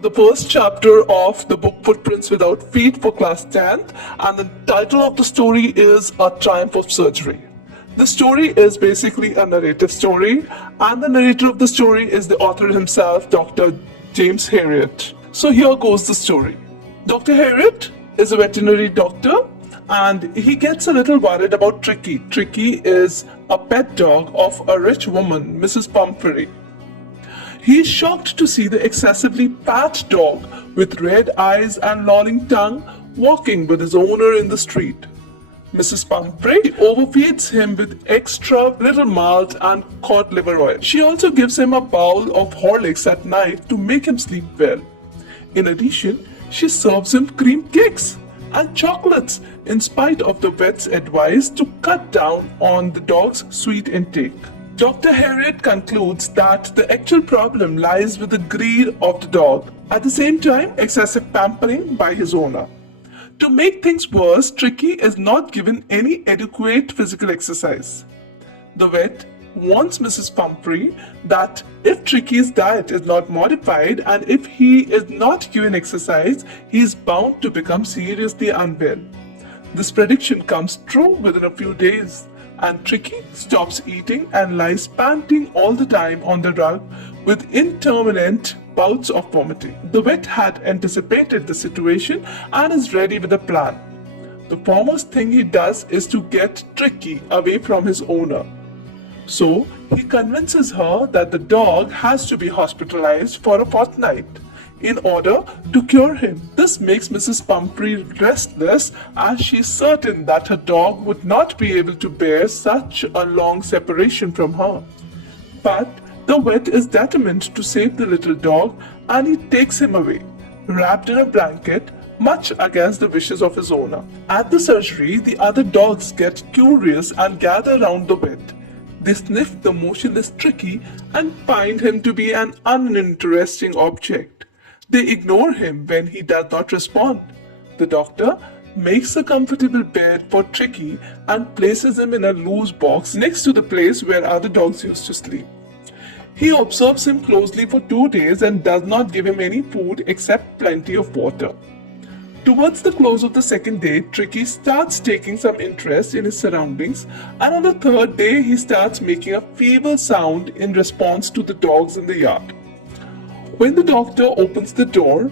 the first chapter of the book Footprints Without Feet for class 10th, and the title of the story is A Triumph of Surgery. The story is basically a narrative story, and the narrator of the story is the author himself, Dr. James Herriot. So here goes the story. Dr. Herriot is a veterinary doctor, and he gets a little worried about Tricky. Tricky is a pet dog of a rich woman, Mrs. Pumphrey. He is shocked to see the excessively fat dog with red eyes and lolling tongue walking with his owner in the street. Mrs. Pumphrey overfeeds him with extra little malt and cod liver oil. She also gives him a bowl of Horlicks at night to make him sleep well. In addition, she serves him cream cakes and chocolates in spite of the vet's advice to cut down on the dog's sweet intake. Dr. Herriot concludes that the actual problem lies with the greed of the dog, at the same time excessive pampering by his owner. To make things worse, Tricky is not given any adequate physical exercise. The vet warns Mrs. Pumphrey that if Tricky's diet is not modified and if he is not given exercise, he is bound to become seriously unwell. This prediction comes true within a few days, and Tricky stops eating and lies panting all the time on the rug with intermittent bouts of vomiting. The vet had anticipated the situation and is ready with a plan. The foremost thing he does is to get Tricky away from his owner. So he convinces her that the dog has to be hospitalized for a fortnight in order to cure him. This makes Mrs. Pumphrey restless, as she is certain that her dog would not be able to bear such a long separation from her. But the vet is determined to save the little dog, and he takes him away, wrapped in a blanket, much against the wishes of his owner. At the surgery, the other dogs get curious and gather round the vet. They sniff the motionless Tricky and find him to be an uninteresting object. They ignore him when he does not respond. The doctor makes a comfortable bed for Tricky and places him in a loose box next to the place where other dogs used to sleep. He observes him closely for 2 days and does not give him any food except plenty of water. Towards the close of the second day, Tricky starts taking some interest in his surroundings, and on the third day he starts making a feeble sound in response to the dogs in the yard. When the doctor opens the door,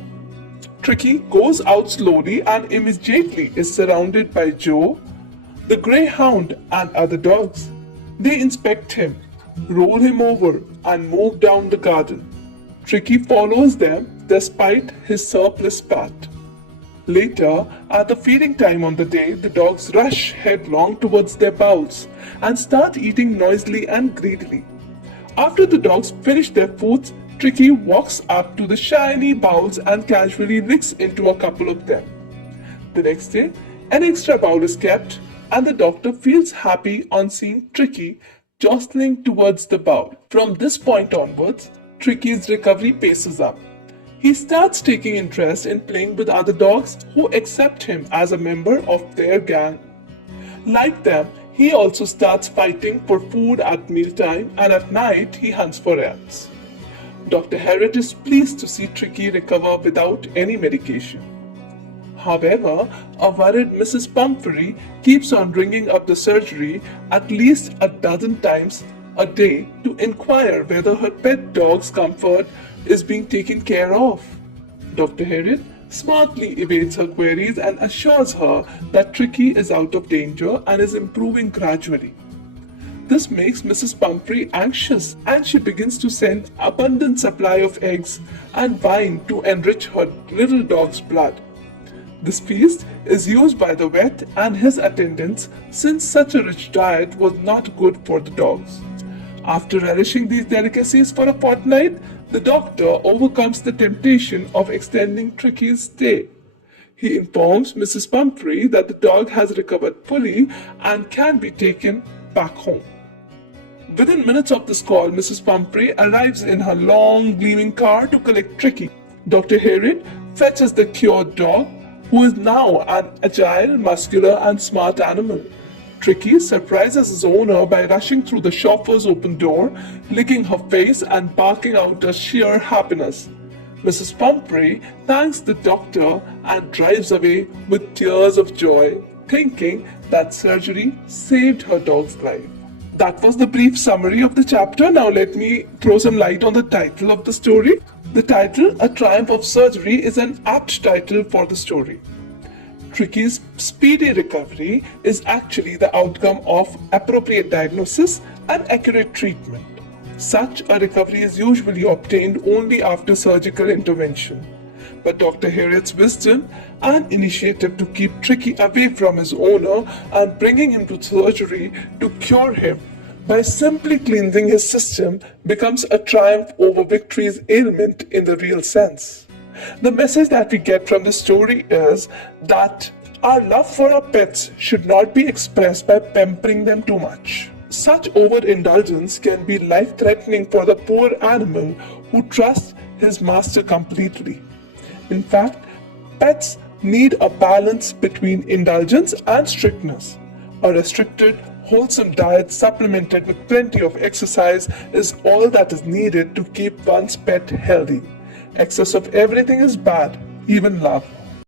Tricky goes out slowly and immediately is surrounded by Joe, the greyhound, and other dogs. They inspect him, roll him over, and move down the garden. Tricky follows them despite his surplus fat. Later, at the feeding time on the day, the dogs rush headlong towards their bowls and start eating noisily and greedily. After the dogs finish their foods, Tricky walks up to the shiny bowls and casually licks into a couple of them. The next day, an extra bowl is kept, and the doctor feels happy on seeing Tricky jostling towards the bowl. From this point onwards, Tricky's recovery paces up. He starts taking interest in playing with other dogs who accept him as a member of their gang. Like them, he also starts fighting for food at mealtime, and at night he hunts for rats. Dr. Herriot is pleased to see Tricky recover without any medication. However, a worried Mrs. Pumphrey keeps on ringing up the surgery at least a dozen times a day to inquire whether her pet dog's comfort is being taken care of. Dr. Herriot smartly evades her queries and assures her that Tricky is out of danger and is improving gradually. This makes Mrs. Pumphrey anxious, and she begins to send abundant supply of eggs and wine to enrich her little dog's blood. This feast is used by the vet and his attendants, since such a rich diet was not good for the dogs. After relishing these delicacies for a fortnight, the doctor overcomes the temptation of extending Tricky's stay. He informs Mrs. Pumphrey that the dog has recovered fully and can be taken back home. Within minutes of this call, Mrs. Pumphrey arrives in her long, gleaming car to collect Tricky. Dr. Herriot fetches the cured dog, who is now an agile, muscular, and smart animal. Tricky surprises his owner by rushing through the chauffeur's open door, licking her face and barking out a sheer happiness. Mrs. Pumphrey thanks the doctor and drives away with tears of joy, thinking that surgery saved her dog's life. That was the brief summary of the chapter. Now let me throw some light on the title of the story. The title, A Triumph of Surgery, is an apt title for the story. Tricky's speedy recovery is actually the outcome of appropriate diagnosis and accurate treatment. Such a recovery is usually obtained only after surgical intervention. But Dr. Harriet's wisdom and initiative to keep Tricky away from his owner and bringing him to surgery to cure him by simply cleansing his system becomes a triumph over Victory's ailment in the real sense. The message that we get from the story is that our love for our pets should not be expressed by pampering them too much. Such overindulgence can be life-threatening for the poor animal who trusts his master completely. In fact, pets need a balance between indulgence and strictness. A restricted, wholesome diet supplemented with plenty of exercise is all that is needed to keep one's pet healthy. Excess of everything is bad, even love.